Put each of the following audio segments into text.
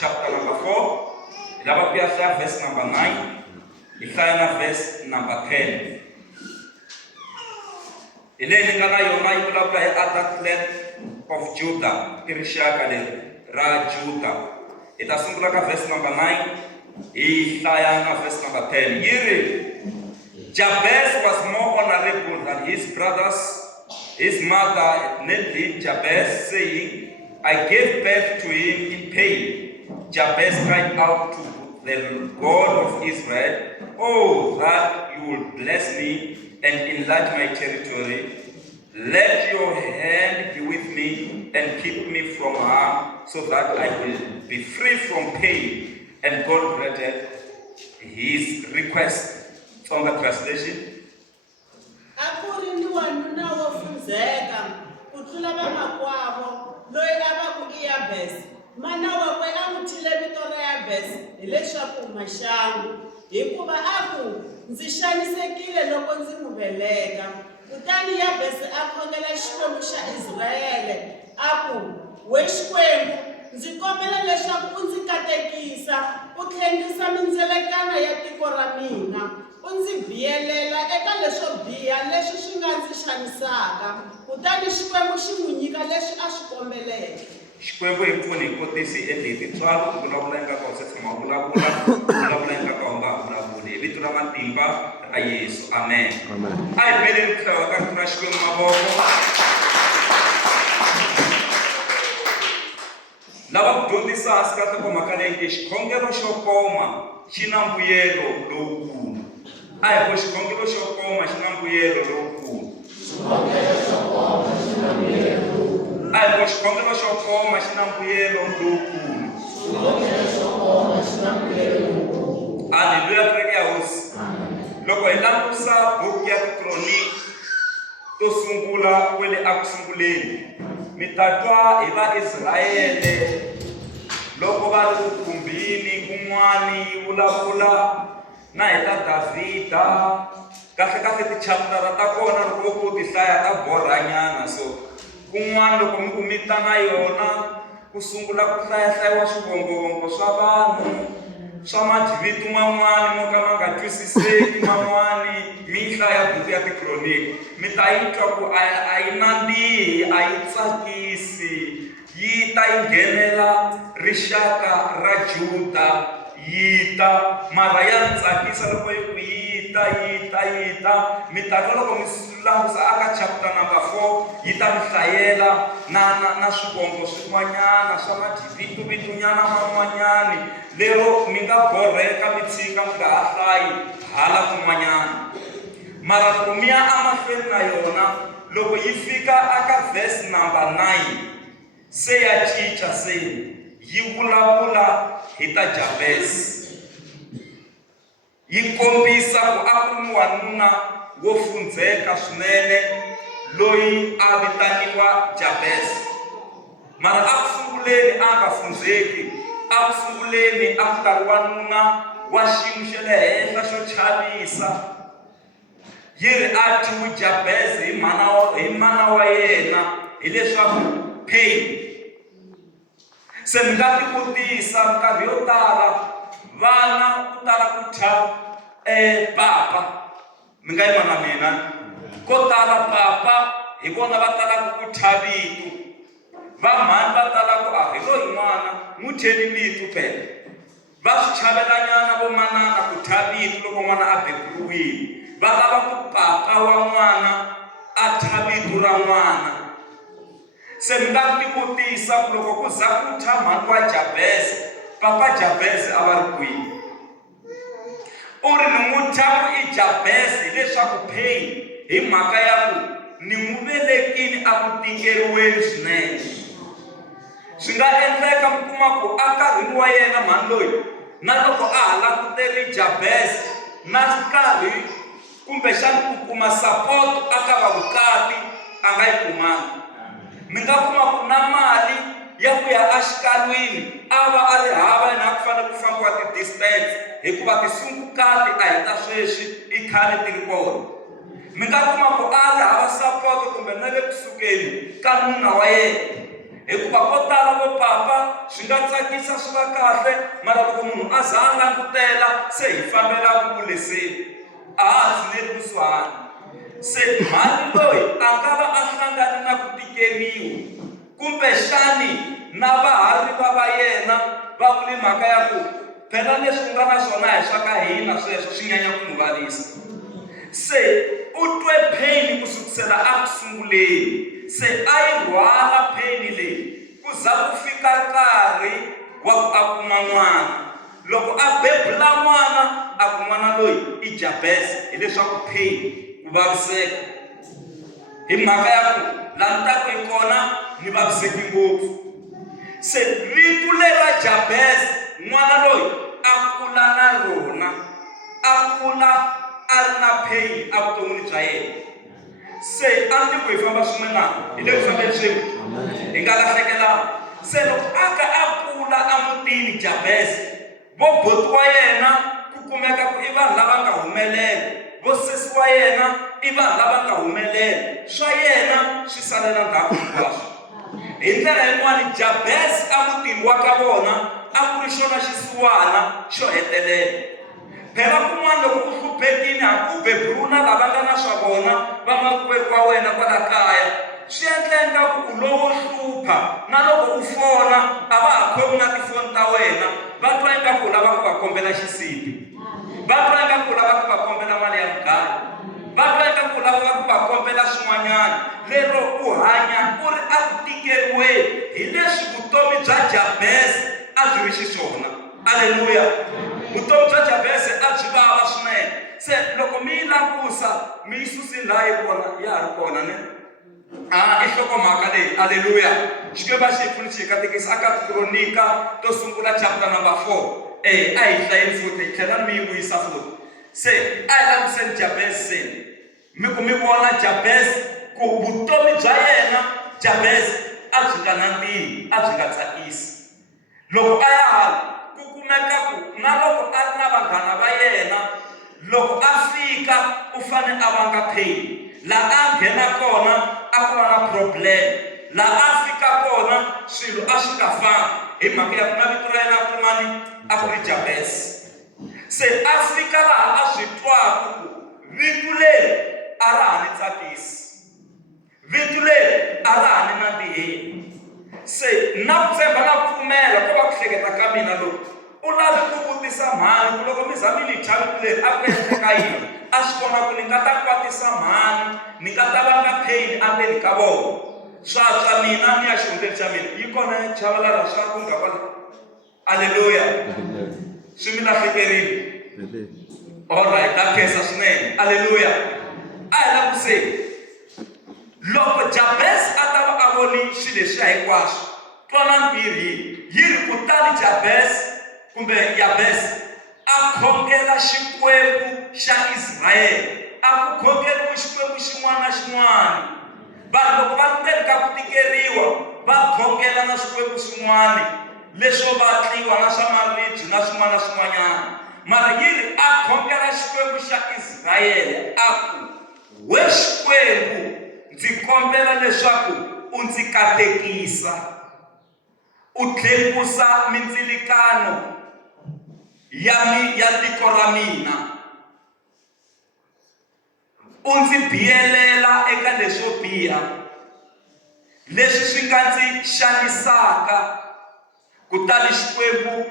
chapter number 4, ilaba kuyahla verse number 9, ihlaya na verse number 10. Ileni ngana yona ikulabula hi clan of Judah, irishaka le ra Judah. Itasungula ka verse number 9, ihlaya na verse number 10. Yiri Jabez was more honorable than his brothers. His mother named him Jabez, saying, I gave birth to him in pain. Jabez cried out to the God of Israel, oh, that you will bless me and enlarge my territory. Let your hand be with me and keep me from harm, so that I will be free from pain. And God granted his request. From the translation. Mana wakwe amutile vito ra Yabesi hileswaku maxangu hikuva aku ndzi xanisekile loko ndzi n'wi veleka. Kutani Yabesi a khongela Xikwembu xa Israyele aku, we Xikwembu, ndzi kombela leswaku u ndzi katekisa u tlhengisa mindzelekano ya tiko ra mina, u ndzi biyelela eka leswo biha leswi swi nga ndzi xanisaka. Kutani Xikwembu xi n'wi nyika leswi a swi kombeleke. Xikwembu hi pfuni hi kotisi endli hi tintswalo ku vulavula engaka u se tshama vulavula engaka u nga vulavuli hi vito ra matimba ra Yesu, amen. A hi beleni ku tlhela ka rito ra Xikwembu mavoko. Lava ku dyondzisa hansi ka nhlokomhaka leyi, xikhongelo xo koma xi na mbuyelo lowukulu. A hi ku xikhongelo xo koma xi na mbuyelo lowukulu. A hi ku xikhongelo xo koma xi na mbuyelo lowukulu. Haleluya, kereke ya hosi. Loko hi langusa buku ya tikroniki to sungula kwele aku sunguleni, mi ta twa hi Vaisrayele loko va ri ku khumbini kun'wani yi vulavula na hi ta Davhida. Kahlekahle tichaptara ta kona loko ku ti hlaya ta borhanyana. So kun'wana loko mi ku mita na yona ku sungula ku hlayahlayiwa swivongovongo swa vanhu, swa madivito man'wani mo ka ma nga twisiseki man'wani. Mi hlaya buku ya tikroniki mi ta yi twa ku a yi nandzihi, a yi tsakisi, yi ta yi nghenela rixaka ra Juda, yi ta mara ya tsakisa loko yi ku yi ta. Mi ta twa loko mi langusa aka chapter number 4 yi ta mi hlayela na swivongo swin'wanyana swa madivitonyana man'wanyani lero mi nga borheka mi tshika mi nga ha hlayi hala kun'wanyana. Mara loko mi ya amahlweni na yona, loko yi fika aka verse number 9 se ya cinca, se yi vulavula hi ta Jabezi. Yi kombisa ku a ku ni wanuna wo fundzeka swinene loyi a vitaniwa Jabezi. Mara a ku sunguleni a nga fundzeki, a ku sunguleni a ku tari wanuna wa xiyimo xa le henhla xo chavisa. Yiri a thyiwi Jabezi hi mana wa yena hileswaku pain. Se mi nga ti vutisa nkarhi yo tala vana ku tala ku thya papa, mi nga yima na mina, ko tala papa hi vona va talaka ku thya vito. Vamhani va tala ku hi loyi n'wana n'wi thyeni vito phela. Va swi chavelanyana vo manana ku thya vito loko n'wana a beburiwile. Va lava ku papa wa n'wana a thya vito ra n'wana. Se mi nga ti vutisa ku loko ku za ku thya mhani wa Jabezi, papa Jabezi a va ri kwihi? U ri ni n'wi thya ku i Jabezi hileswaku pain hi mhaka ya ku ni n'wi velekini a ku tikeriweni swinene. Swi nga endleka mi kuma ku a nkarhini wa yena mhani loyi, na loko a ha langutele Jabezi na nkarhi kumbexani ku kuma support aka vavukati a nga yi kumanga. Mi nga kuma ku na mali ya ku ya axikalwini a va a ri hava yena a ku fanele ku fambiwa ti-distance hikuva tisungukati a hi ta sweswi i khale ti ri kona. Mi nga kuma ku a ri hava support kumbe na le kusukeni ka nuna wa yena. hikuva ko tala vo papa swi nga tsakisa swi va kahle mara loko munhu a za a langutela se hi fambela kule se a ha zineri kusuhani se mhani loyi a nga va a hlangane na ku tikeriwa kumbexani na vahari va yena va vuli mhaka ya ku phela leswi ku nga na swona hi swa ka hina sweswo swi nyanya ku n'wi vavisa se u twe pain kusukisela a ku sunguleni se a yi rhwala pain leyi ku za ku fika nkarhi wa ku a kuma n'wana loko a bebula n'wana a ku n'wana loyi i Jabesi hileswaku pain ku vaviseka hi mhaka ya ku laha ni taku hi kona ni vaviseki ngopfu se vito lera Jabesi n'wana loyi a kula na rona a kula a ri na pain a vuton'wini bya yena se a ni ku hi famba swin'we na hi le ku fambeni swin'we hi nga lahlekelana se loko a ka a kula a mutini Jabesi vo boti wa yena ku kumeka ku i vanhu lava nga humelela vo sesi wa yena i vanhu lava nga humelela swa yena swi salela ndzhaku hinkwaswo hi ndlela yin'wani Jabesi a mutini wa ka vona a ku ri xona xisiwana xo hetelela phela kun'wana loko u hluphekile haku bebuluna lava nga na swa vona va makwerhu wa wena kwala kaya swi endla ingaku u lowo hlupha na loko u fona a va ha khomi na tifoni ta wena va twa ingaku u lava ku va kombela xisibi va twa ingaku u lava ku va kombela mali ya mugayo va twa ingaku u lava ku va kombela swin'wanyana lero u hanya u ri a ku tikeriweni hi leswi vutomi bya Jabesi a byi ri xiswona aleluya vutomi bya Jabesi a byi vava swinene se loko mi yi langusa mi yi susini laha yi kona ya ha ri kona ne i nhlokomhaka leyi aleluya xikwembu xi hi pfuni xi hi katekisa aka tikronika to sungula chapter number 4 a hi hlayeni futhi hi tlhela mi yi vuyisa futhi se a hi languseni Jabesi seni mi ku mi vona Jabesi ku vutomi bya yena Jabesi a byi nga nandzihi a byi nga tsakisi loko a ya hala ku kumeka ku na loko a ri na vanghana va yena loko a fika u fane a vanga pain laha a nghena kona a ku va na problem laha a fika kona swilo a swi nga fambi hi mhaka ya ku na vito ra yena a ku ri mani a ku ri Jabesi se a fika laha a swi twaku ku vito leri a ra ha ni tsakisi vito leri a ra ha ni nandiheni se na ku tshemba na ku pfumela ko va ku hleketa ka mina loku u lavi ku vutisa mhani ku loko mi za mi ni thavito leri a ku endleka yini a swi vona ku ni nga ta kwatisa mhani ni nga ta vanga pain endzeni ka vona swa mina ni ya xihundleni xa mina yi kona chavalala swa ku nga kwala aleluya swi mi lahlekerile alright ta khensa swinene aleluya a hi languseni loko Jabesi a ta va a voni swilo leswiya hinkwaswo twana mbirhi yi ri kutani Jabesi kumbe Jabesi a khongela xikwembu xa Israyele a ku khongeriwi xikwembu xin'wana na xin'wana vanhu loko va tele ka ku tikeriwa va khongela na swikwembu swin'wana leswo vatliwa na swa maribye na swin'wana na swin'wanyana mara yi ri a khongela xikwembu xa Israyele a ku we xikwembu ndzi kombela leswaku u ndzi katekisa u tlakusa mindzilikano ya tiko ra mina u ndzi biyelela eka leswo biha leswi swi nga ndzi xanisaka kutani xikwembu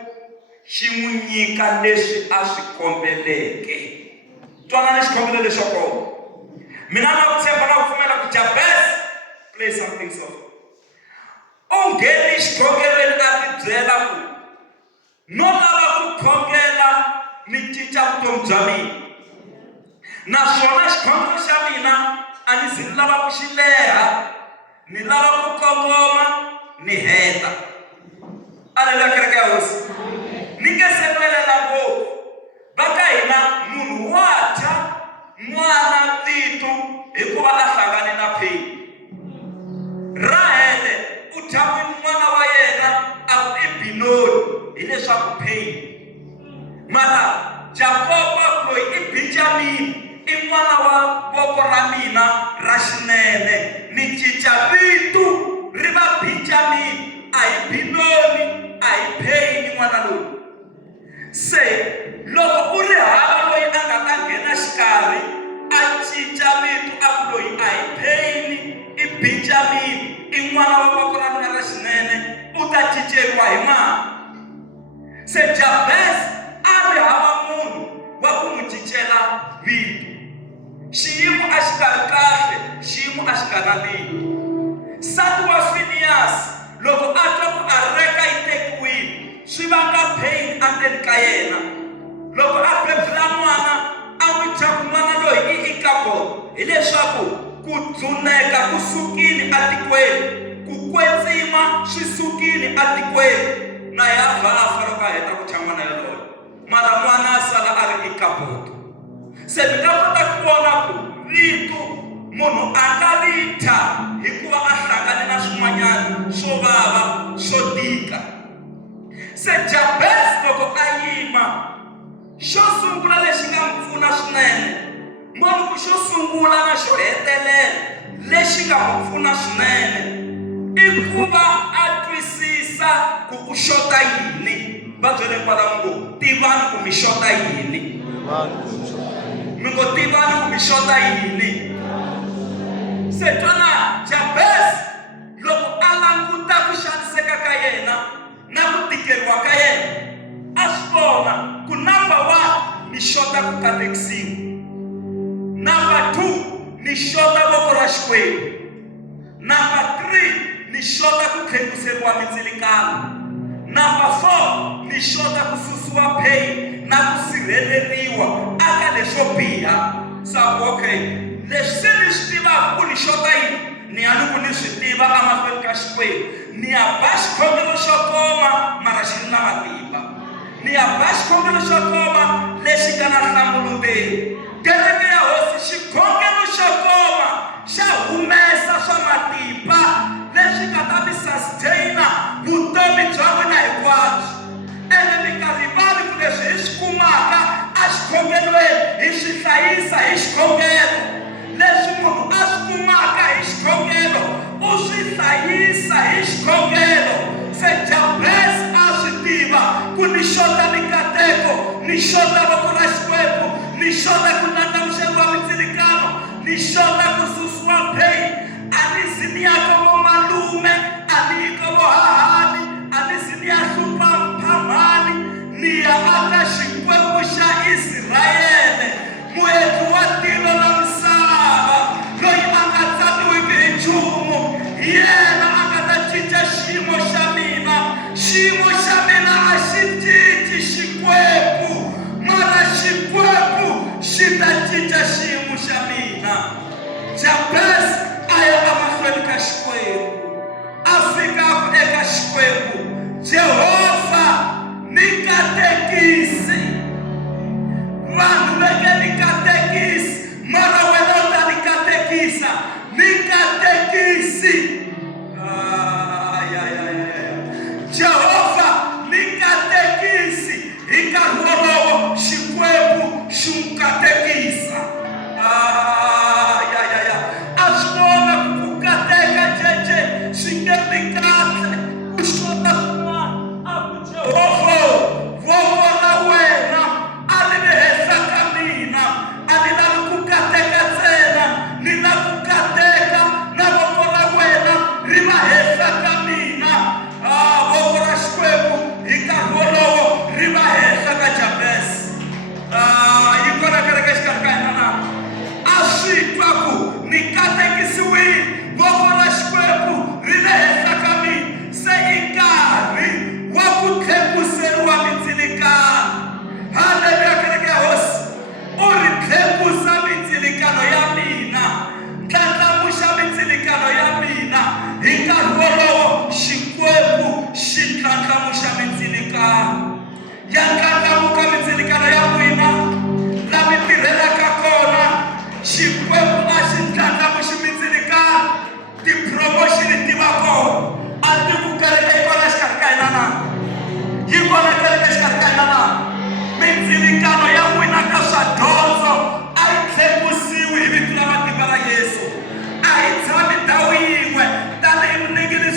xi n'wi nyika leswi a swi kombeleke twanani xikombelo lexo koma mina na ku tshemba na ku pfumela ku Jabesi play something soft u ngheni xikhongelweni a ti byela ku no lava ku khongela ni cinca vutomi bya mina naswona xikhongelo xa mina a ni zi ni lava ku xi leha ni lava ku kongoma ni heta aleluya kereke ya hosi ni nge se pfumelela ngopfu va ka hina munhu wa dya n'wana vito hikuva a hlangane na pain Rahele u dya n'wana wa yena a ku i Binoni hileswaku pain mara Jakobo loyi i Benjamini i n'wana wa voko ra mina ra xinene ni cinca vito ri va Benjamin, a hi Binoni, a hi Payne n'wana loyi. Se loko u ri hava loyi a nga ta nghena xikarhi a cinca vito a ku loyi a hi Payne i Benjamin i n'wana wa voko ra mina ra xinene, u ta cinceriwa hi mani? Se Jabez a ri hava munhu wa ku n'wi cincela vito. Xiyimo a xi nga ri kahle, xiyimo a xi nga naviki. Nsati wa Finiyasi loko a twa ku areka yi tekiwile swi vanga pain endzeni ka yena. Loko a bebula n'wana a n'wi thyaka n'wana loyi i Ikabodi, hileswaku ku dzuneka ku sukile atikweni, ku kwetsima swi sukile atikweni. Na ya vafa loko a heta ku thya n'wana yoloye, mara n'wana a sala a ri Ikabodi. Se mi nga kota ku vona ku vito munhu a nga ri thya hikuva a hlangane na swin'wanyana swo vava swo tika. Se Jabez loko a yima, xo sungula lexi nga n'wi pfuna swinene, vona ku xo sungula na xo hetelela lexi nga n'wi pfuna swinene i ku va a twisisa ku ku xota yini. Va byele kwalaho ngo tivani ku mi xota yini. Mi ngo tivani ku mi xota yini. Se twana Jabez loko a languta ku xaniseka ka yena na ku tikeriwa ka yena, a swi vona ku number 1 ni xota ku katekisiwa, number 2 ni xota voko ra Xikwembu, number 3 ni xota ku tlheriseriwa mindzilikano, number 4 ni xota ku susiwa pain na ku sirheleriwa aka leswo biha. Saku okay, leswi ni swi tivaka ku ni xota yini ni ya ni ku ni swi tiva amahlweni ka Xikwembu, ni ya ba xikhongelo xo koma mara xi ri na matimba, ni ya ba xikhongelo xo koma lexi nga na nhlamuluteli. Kereke ya hosi xikhongelo xo koma xa humesa swa matimba leswi nga ta mi sustaina vutomi bya wena hinkwabyo. Ene mi nga rivali ku leswi hi swi kumaka a xikhongelweni hi swi hlayisa hi xikhongelo. Leswi munhu a swi kumaka hi xikhongelo u swi hlayisa hi xikhongelo. Se Jabez a swi tiva ku ni xota mikateko, ni xota voko ra Xikwembu, ni xota ku ndlandlamuxeriwa mindzilikano, ni xota ku susiwa pain. A ni zi ni ya ka vo malume, a ni yi ka vo hahani, a ni zi ni ya hlupha mphamhani, ni ya aka Xikwembu xa Israyele, muendli wa tilo na misava, loyi a nga tsamiwiki hi nchumu. Yena a nga ta cinca xiyimo xa mina. Xiyimo xa mina a xi cinci Xikwembu, mara Xikwembu xi ta cinca xiyimo xa mina. Jabez a ya emahlweni ka Xikwembu, a fika eka Xikwembu. Jehovha ni katekisi, vanhu veke ni katekisi, mara wena u ta ni katekisa. Ni katekisi, Jehovha ni katekisi. Hi nkarhi wolowo Xikwembu xi n'wi katekisa. A swi vona ku ku kateka jeje swi nge vi kahle. Ku xota swin'wana a ku Jehovha voko ra wena a ri le henhla ka mina, a ni lavi ku kateka ntsena, ni na ku kateka na voko ra wena ri va henhla ka mina. Voko ra Xikwembu hi nkarhi wolowo ri va henhla ka Jabez. Yi kona kereke xikarhi ka hina na a swi twa ku ni katekisiwile, voko ra Xikwembu ri le henhla ka mina. Se i nkarhi wa ku tlekuseriwa mindzilikano. Haleluya kereke ya hosi, u ri tlekusa mindzilikano ya mina, ndlandlamuxa mindzilikano ya mina. Hi nkarhi wolowo Xikwembu xi ndlandlamuxa mindzilikano. Ya ndlandlamuka mindzilikano ya n'wina la mi tirhelaka kona. Xikwembu a xi ndlandlamuxi mindzilikano. Ti-promotion ti va kona. A ti ku kereke yi kona xikarhi ka hina na? Yi kona kereke xikarhi ka hina na? Mindzilikano ya n'wina ka swa dyondzo a yi tlhekusiwi hi vito ra matimba ra Yesu. A hi tshami ndhawu yin'we tanihi muningini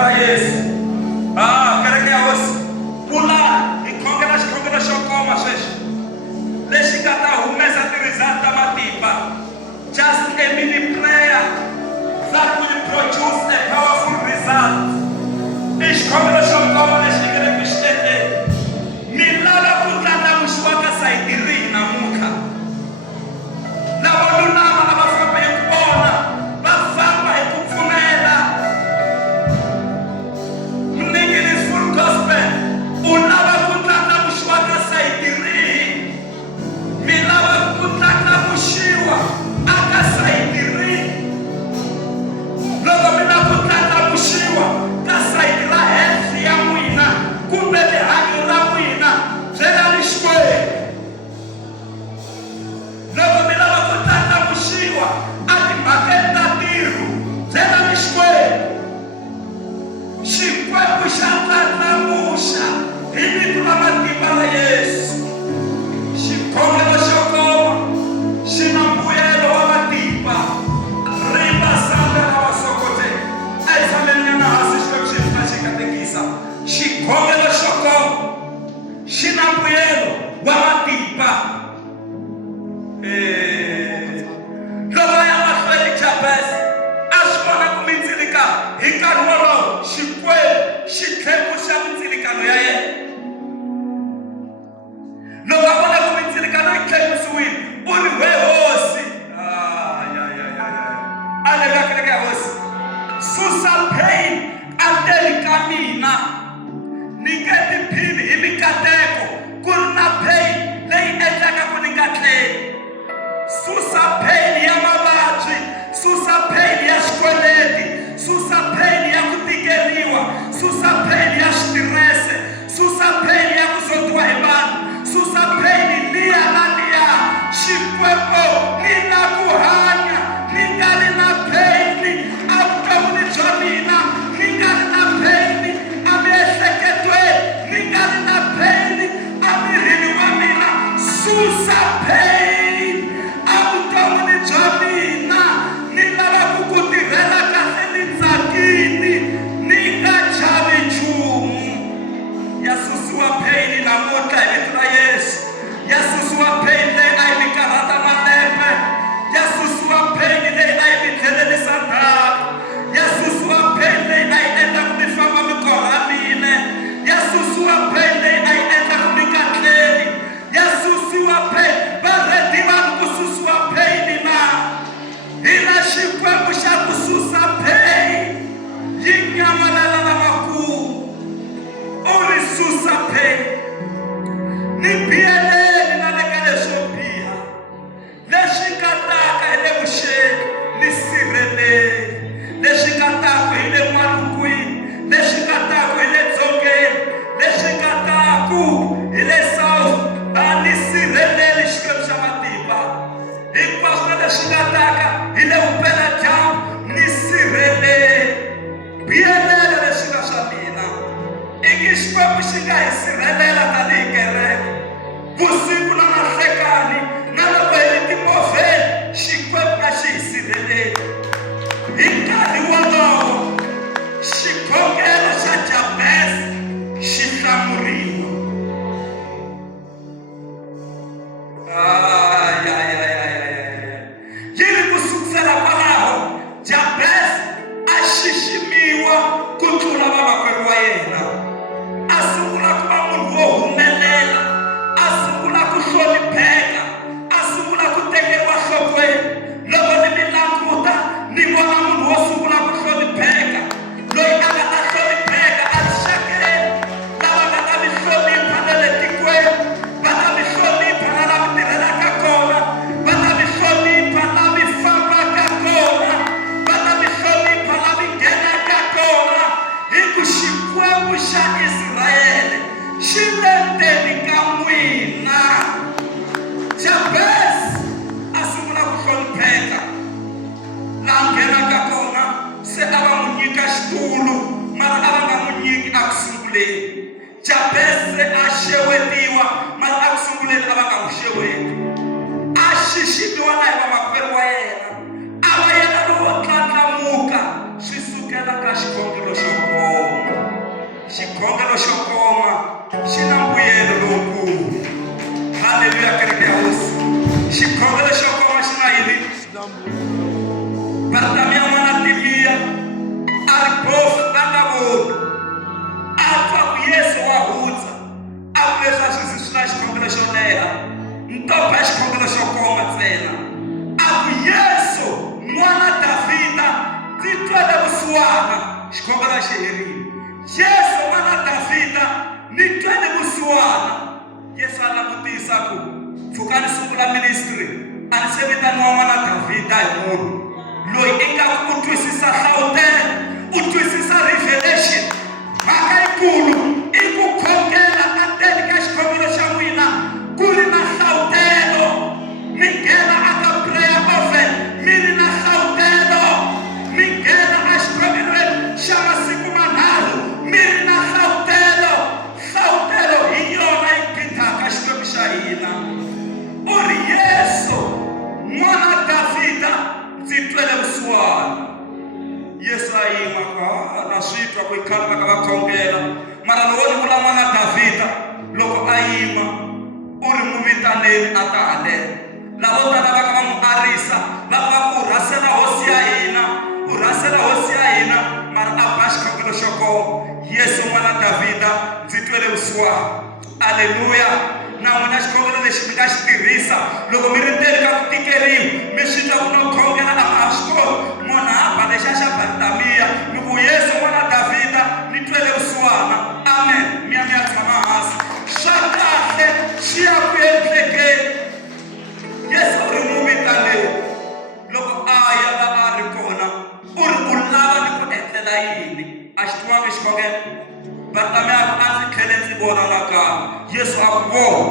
ra Yesu. Kereke ya hosi. Pula hi khongela xikhongelo xo koma sweswi. Lexi nga ta humesa ti-result ta matimba. Just a mini prayer that will produce a powerful result. I xikhongelo xo koma lexi hi nge le ku xi endleni. Ni lava ku ndlandlamuxiwa ka sayiti rihi namuntlha. Lavo lulama lava famba hi ku vona, va famba hi ku pfumela. Mningini full gospel, u lava ku ndlandlamuxiwa ka sayiti rihi. Mi lava ku ndlandlamuxiwa aka sayiti rihi. Loko mi lava ku ndlandlamuxiwa ka sayiti ra health ya n'wina kumbe rihanyo ra n'wina, byelani Xikwembu. Loko mi lava ku ndlandlamuxiwa etimhakeni ta ntirho, byelani Xikwembu. Xikwembu xa ndlandlamuxa hi vito ra matimba ra Yesu. Xikhongelo xo koma xi na mbuyelo wa matimba. Rimba Sandra na Vasokote. A hi fambeni nyana hansi Xikwembu xi fika xi katekisa. Xikhongelo xo koma xi na mbuyelo wa matimba. Loko a ya mahlweni Jabez a swi vona ku mindzilika hi nkarhi wolowo, Xikwembu xi tlhekuxa mindzilikano ya yena. Loko a vona ku mindzilikano yi tlhekusiwile, u ri we hosi. Aleluya, kereke ya hosi. Susa pain endzeni ka mina. Ni nge tiphini hi mikateko ku ri na pain leyi endlaka ku ni nga tleli. Susa pain ya mavabyi, susa pain ya xikweleti, susa pain ya ku tikeriwa, susa pain ya xitirese, susa pain ya ku zotiwa hi vanhu, susa pain liya na liya. Xikwembu ni na ku hanya, ni nga ri na pain evuton'wini bya mina, ni nga ri na pain emiehleketweni, ni nga ri na pain emirini wa mina. Susa pain evuton'wini bya mina. Ni lava ku ku tirhela kahle ni tsakini, ni nga chavi nchumu. Ya susiwa pain namuntlha hi vito ra Yesu. Ya susiwa pain leyi a yi mi karhata malembe. Ya susiwa pain leyi a yi mi tlhelerisa ndzhaku. Ya susiwa pain leyi a yi endla ku mi famba mi korhamile. Ya susiwa pain leyi a yi endla ku mi nga tleli. Ya susiwa pain. Varheti va ku susiwa pain na. Hi na Xikwembu xa ku susa pain. Yi nyamalala lamakulu. U ri susa pain. Ni biyeleni na le ka leswo biha. Leswi nga taka hi le vuxeni, ni sirheleli. Leswi nga taka hi le n'walungwini, leswi nga taka hi le dzongeni, leswi nga taka hi le south, ni sirheleli Xikwembu xa matimba. Hinkwaswo leswi nga taka hi le vupeladyambu, ni sirheleli. Biyelela leswi nga swa mina. I ngi Xikwembu xi nga hi sirhelela tanihi kereke. Vusiku na nanhlekani, na loko hi ri timovheni, Xikwembu a xi hi sirheleli. Hi nkarhi wolowo, xikhongelo xa Jabez xi hlamuriwa. Yi ri ku sukisela kwalaho, Jabez a xiximiwa ku tlula vamakwerhu wa yena. A sungula ku va munhu wo humelela, a sungula ku hlonipheka, a sungula ku tekeriwa nhlokweni. Loko ni mi languta, ni vona munhu wo sungula ku hlonipheka, loyi a nga ta hlonipheka exixakeni, lava nga ta mi hlonipha na le tikweni, va ta mi hlonipha na la mi tirhelaka kona, va ta mi hlonipha la mi fambaka kona, va ta mi hlonipha la mi nghenaka kona. Hi ku Xikwembu xa Israyele xi le ndzeni ka n'wina. Jabez a sungula ku hlonipheka. Laha nghenaka kona se a va n'wi nyika xitulu, mara a va nga n'wi nyiki a ku sunguleni. Jabez se a xewetiwa, mara a ku sunguleni a va nga n'wi xeweti. A xiximiwa na hi vamakwerhu wa yena. A va yena lowo ndlandlamuka swi sukela ka xikhongelo xo koma. Yesu n'wana Davhida ni twele vusiwana. Yesu a langutisa ku pfuka ni sungula ministry a ni se vitaniwa n'wana Davhida hi munhu loyi ingaku u twisisa hlawutelo, u twisisa revelation. Mhaka yikulu i ku khongela endzeni ka xikhongelo xa n'wina ku ri na hlawutelo. Mi nghena aka prayer oven mi ri na hlawutelo, mi nghena a xikhongelweni xa masiku manharhu mi ri na hlawutelo. Hlawutelo hi yona yi gidaka xikwembu xa hina. U ri Yesu n'wana Davhida ndzi twele vusiwana. Yesu a yima na swi twa ku i khale va ka va khongela, mara loko ni vula n'wana Davhida loko a yima u ri mu vitaneni a ta halela. Lavo tala va ka va n'wi arisa, lava va ku rhasela hosi ya hina, u rhasela hosi ya hina, mara a ba xikhongelo xo koma. Yesu n'wana Davhida ndzi twele vusiwana. Aleluya. Na n'wina xikhongelo lexi mi nga xi tirhisa loko mi ri ndzeni ka ku tikeriwa, mi swi twa ku no khongela a ma swi koti. Munhu a ba lexa xa Bartamiya mi ku Yesu n'wana Davhida ni twele vusiwana. Amen. Mi ya tshama hansi. Swa kahle swi ya ku endlekeni. Yesu u ri mu vitaneni. Loko a ya la a ri kona u ri u lava ni ku endlela yini? A xi twiwangi xikhongelo. Bartamiya a ndzi tlhele ndzi vona nakambe. Yesu a ku vona.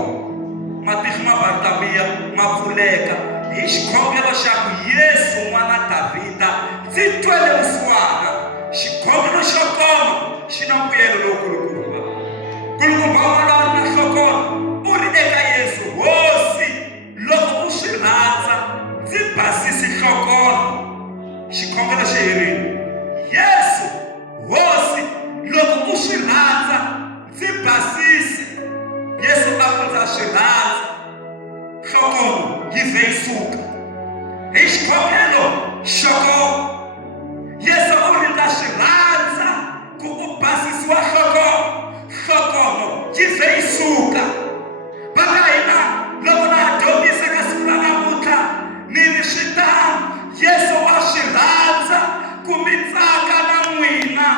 Matihlo ma Bartamiya ma pfuleka hi xikhongelo xa ku Yesu n'wana Davhida ndzi twele vusiwana. Xikhongelo xo koma xi na mbuyelo lowukulukumba. Kulukumba wun'wana a ri na nhlokolo u ri eka Yesu hosi. Loko u swi rhandza ndzi basisi nhlokolo. Xikhongelo xi herile. Yesu hosi loko u swi rhandza ndzi basisi. Yesu a ku ndza swi rhandza. Nhlokolo yi vhe yi suka hi xikhongelo xo koma. Yesu u ri ndza swi rhandza ku u basisiwa nhlokolo. Nhlokolo yi vhe yi suka. Va ka hina loko na ha dyondzisa ka siku ra namuntlha ni ri swi tano. Yesu wa swi rhandza ku mi tsaka na n'wina.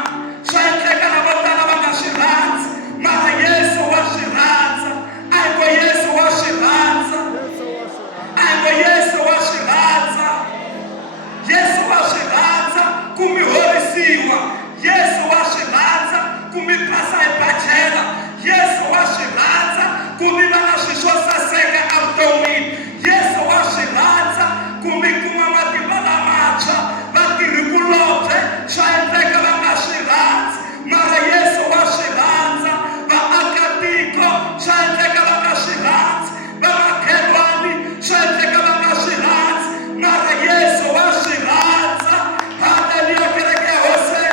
Swa endleka na vo tala va nga swi rhandzi, mara Yesu wa swi rhandza. A hi ku Yesu wa swi rhandza. A hi ku Yesu wa swi rhandza. Yesu wa swi rhandza ku mi horisiwa. Yesu wa swi rhandza ku mi pasa hi bachela. Yesu wa swi rhandza ku mi va na swilo swo saseka evuton'wini. Yesu wa swi rhandza ku mi kuma matimba lamantshwa. Vatirhikulobye swa endleka va nga swi rhandzi, mara Yesu wa swi rhandza. Vaakatiko swa endleka va nga swi rhandzi, vamakhelwani swa endleka va nga swi rhandzi, mara Yesu wa swi rhandza. Haleluya, kereke ya hosi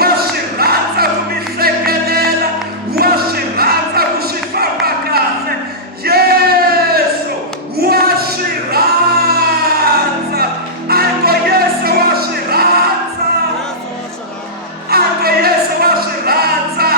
wa swi rhandza ku mi hlekelela, wa swi rhandza ku swi famba kahle. Yesu wa swi rhandza. A hi ku Yesu wa swi rhandza. A hi ku Yesu wa swi rhandza.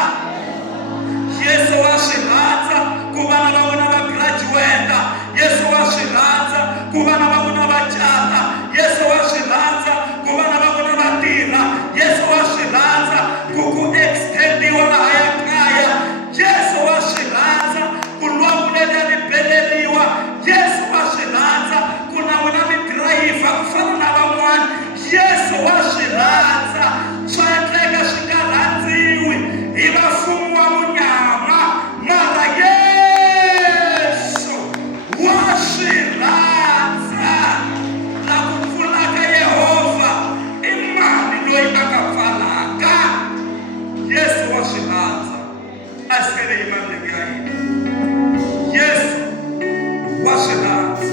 Yesu wa swi rhandza ku vana va vona va graduate. Yesu wa swi rhandza ku vana va vona va cata. Yesu wa swi rhandza ku vana va vona va tirha. Yesu wa swi rhandza ku extendiwa lahaya kaya. Yesu wa swi rhandza ku lwangu leli li beleriwa. Yesu wa swi rhandza ku na wena mi dirayivha ku fana na van'wana. Yesu wa swi rhandza. Swa endleka swi nga rhandziwi hi vafumu wa munyama, mara Yesu wa swi rhandza. La ku pfuna ka Yehovha i mani loyi a nga pfalaka. Yesu wa swi rhandza. A swi kele hi malenge ya hina. Yesu wa swi rhandza.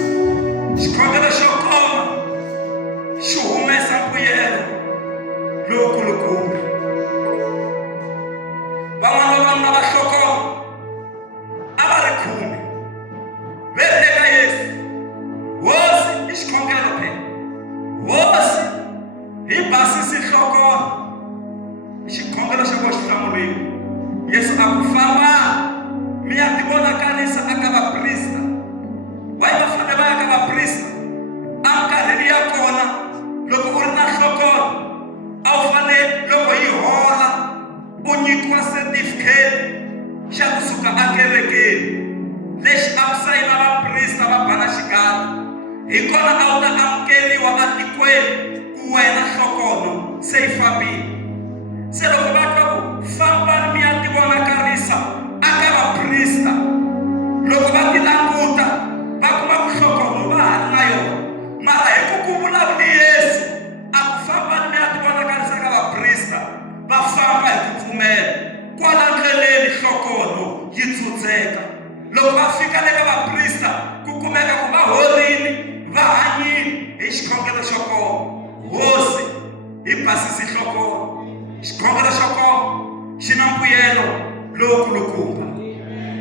Xikhongelo xo koma xi humesa mbuyelo lowukulukumba. Van'wana va vanuna va hlokoma a va ri 10 ve ri eka Yesu. Hosi i xikhongelo phela. Hosi hi basisi nhlokolo. I xikhongelo xa ku xi hlamuriwa. Yesu a ku famba mi ya tivonakarisa aka vaprista. Va yi va fane va ya ka vaprista. Enkarhini ya kona loko u ri na nhlokolo a wu fane loko yi hola u nyikiwa certificate xa kusuka akerekeni lexi a ku sayina vaprista va bana xigadi. Hi kona a wu ta amukeriwa atikweni ku wena nhlokono se yi fambile. Se loko va twa ku fambani mi ya tivonakarisa aka vaprista, loko va ti languta va kuma ku nhlokono va ha ri na yona, mara hi ku ku vulavuli Yesu a ku fambani mi ya tivonakarisa aka vaprista, va famba hi ku pfumela. Kwala ndleleni nhlokono yi tsutseka. Loko va fika le ka vaprista ku kumeka ku va horile, va hanyile hi xikhongelo xo koma. Hosi hi basisi nhlokolo. Xikhongelo xo koma xi na mbuyelo lowukulukumba.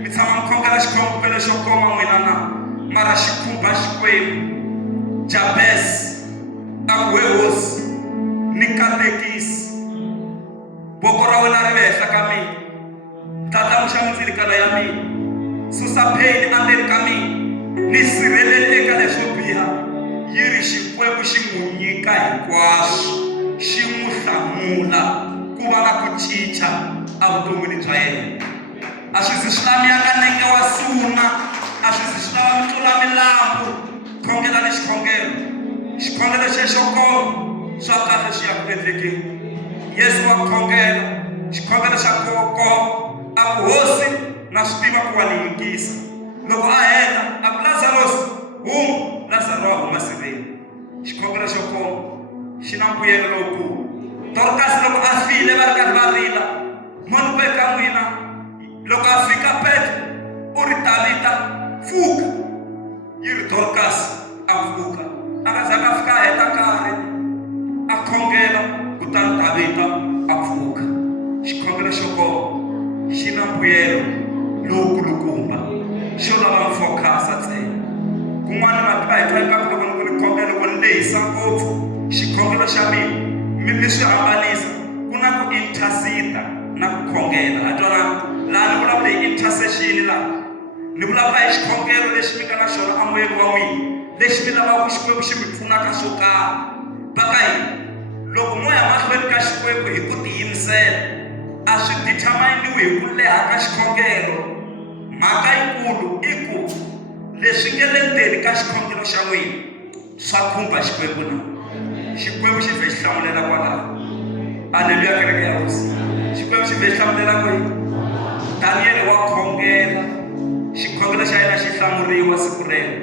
Mi tshama mi khongela xikhongelo xo koma n'wina na, mara xi khumba Xikwembu. Jabesi a ku he hosi ni katekisi, boko ra wena ri ve henhla ka mina, ndlandlamuxa mindzilikano ya mina, susa pheni endzeni ka mina, ni sirheleli eka leswo biha. Yi ri Xikwembu xi n'wi nyika hinkwaswo, xi n'wi hlamula ku va na ku cinca evuton'wini bya yena. A swi zi swi lava mi ya ka nenge wa suna, a swi zi swi lava mi tlula milambu. Khongela ni xikhongelo, xikhongelo xexo koma swa kahle swi ya ku endlekeni. Yesu wa khongela, xikhongelo xa koma a ku hosi na swi tiva ku wa ni yingisa. Loko a heta a ku Lazarus huma, Lazarus wa huma sirheni. Xikhongelo xo koma xi na mbuyelo lowukulu. Dorcas loko a file va ri karhi va rila, moni ku eka n'wina, loko a fika Petro u ri Tabita pfuka, yi ri Dorcas a pfuka. A nga zanga a fika a heta nkarhi a khongela, kutani Tabita a pfuka. Xikhongelo xo koma xi na mbuyelo lowukulukumba, xo lava mfokasa ntsena. Kun'wana mativa hi twa ingaku loko ni khongela, loko ni lehisa ngopfu xikhongelo xa mina, mi swi hambanisa. Ku na ku intercede na ku khongela. A twana laha ni vulavula hi intercession, laha ni vulavula hi xikhongelo lexi mi nga na xona amoyeni wa n'wina, lexi mi lavaka Xikwembu xi mi pfunaka swo karhi. Baka hina loko mo ya mahlweni ka Xikwembu hi ku tiyimisela, a swi determine-iwi hi ku leha ka xikhongelo. Mhaka yikulu i ku leswi nge le ndzeni ka xikhongelo xa n'wina swa khumba Xikwembu na. Xikwembu xi vhe xi hlamulela kwalaho. Aleluya kereke ya hosi. Xikwembu xi vhe xi hlamulela kwini? Daniel wa khongela, xikhongelo xa yena xi hlamuriwa siku rero.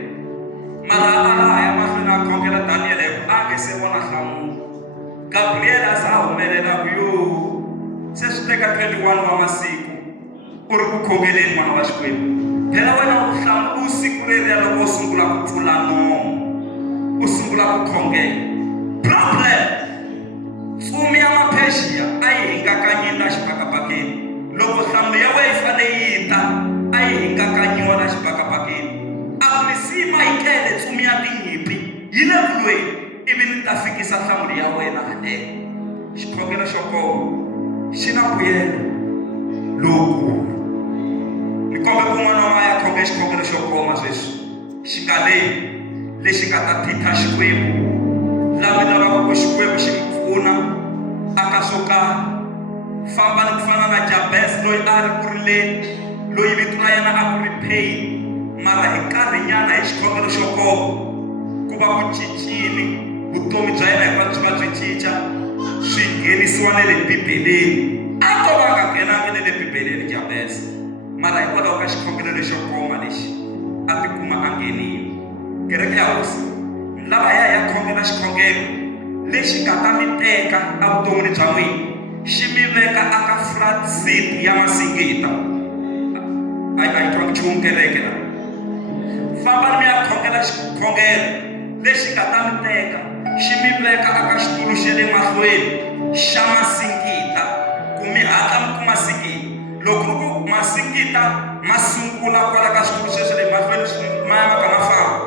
Mara a laha ya mahlweni a khongela Daniel hi ku a nge se vona nhlamulo. Gabriel a za a humelela ku yo se swi teka 21 wa masiku u ri ku khongeleni n'wana wa Xikwembu. Phela wena u siku leriya loko u sungula ku pfula nomo, u sungula ku khongela. Problem tsumi ya maphexia a yi hingakanyini na xibakabakeni. Loko nhlamulo ya wena yi fane yi ta, a yi hingakanyiwa na xibakabakeni. A ku ni sima yi tele tsumi ya tinyimpi yi le kulweni, ivi ni ta fikisa nhlamulo ya wena haleno. Xikhongelo xo koma xi na mbuyelo lowukulu. Ni kombe kun'wana wa ya khonge xikhongelo xo koma sweswi xi nga leyi, lexi nga ta titha Xikwembu. Laha mi lavaka ku Xikwembu xi mi pfuna aka swo karhi. Famba ni ku fana na Jabesi loyi a ri ku rileni, loyi vito ra yena a ku ri Pain, mara hi nkarhinyana hi xikhongelo xo koma ku va ku cincile vutomi bya yena hinkwabyo byi va byi cinca, swi nghenisiwa na le Bibeleni. A ko va nga nghenangi na le Bibeleni Jabesi, mara hikwalaho ka xikhongelo lexo koma lexi a tikuma a nghenile. Kereke ya hosi, lava ya khongela xikhongelo lexi nga ta mi teka evuton'wini bya n'wina, xi mi veka aka front seat ya masingita. A yi twa nchumu kereke la. Famba mi ya khongela xikhongelo lexi nga ta mi teka xi mi veka aka xitulu xa le mahlweni xa masingita, ku mi hatla mi kuma singita. Loko ku masingita ma sungula kwala ka xitulu xa le mahlweni ma ya ma kana famba,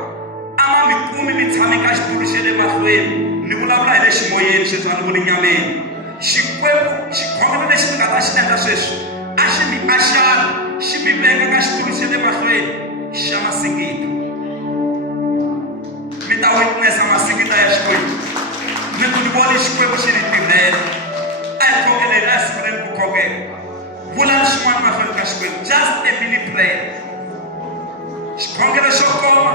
a ma mi kumi mi tshame ka xitulu xa le mahlweni. Ni vulavula hi le ximoyeni sweswi, a ni vuli nyameni. Xikwembu xikhongelo lexi mi nga ta xi endla sweswi a xi mi axana, xi mi veka ka xitulu xa le mahlweni xa masingita. Mi ta witnessa masingita ya Xikwembu. Ni ku ni vone Xikwembu xi ni tirhela. A hi khongeleni a hi sunguleni ku khongela. Xikwembu. Just a mini prayer. Xikhongelo xo koma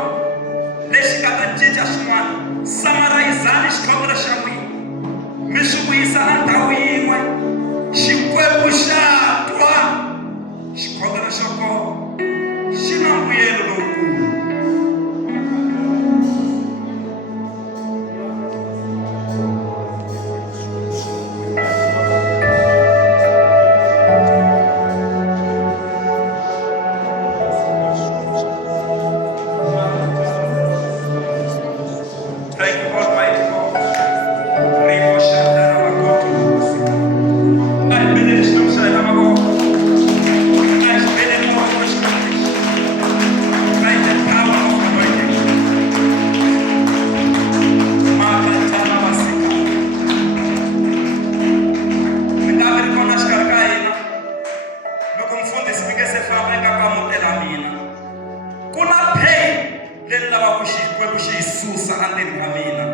lexi nga ta cinca swin'wana. Samarayizani xikhongelo xa n'wina. Mi swi vuyisa na ndhawu yin'we. Xikwembu xa twa. Xikhongelo xo koma xi na mbuyelo lowukulu. Thank you, Almighty God. I believe you, say, I'm a God. I believe you, by the power of the anointing. Makatana Masika. Ndabiri kona shkarkaina. Nukumfundisi bigese fabeka kwa mutela mina. Kuna pain leli lava ku xi susa andeni ka mina.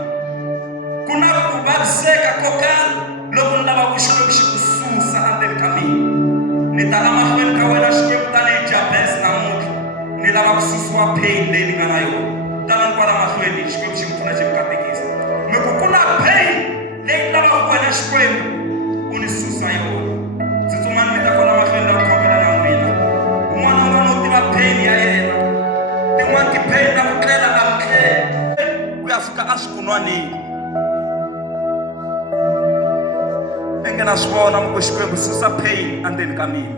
Kuna ku vaviseka ko karhi loko ni lava ku Xikwembu xi ku susa andeni ka mina. Ni ta amahlweni ka wena Xikwembu tanihi Jabesi namuntlha. Ni lava ku susiwa pain leyi ni nga na yona. Tala ni kwala mahlweni Xikwembu xi mi pfuna xi mi katekisa. Mi ku kuna pain leyi lavaka wena Xikwembu u ni susa yona. Tsutsumani mi ta kwala mahlweni lava khongela na n'wina. Un'wana na un'wana u tiva pain ya yena. Tin'wana ti-pain ta ku tlela a mi tlhela ku ya fika a swikunwanini. I nge na swi vona mi ku Xikwembu susa pain andeni ka mina.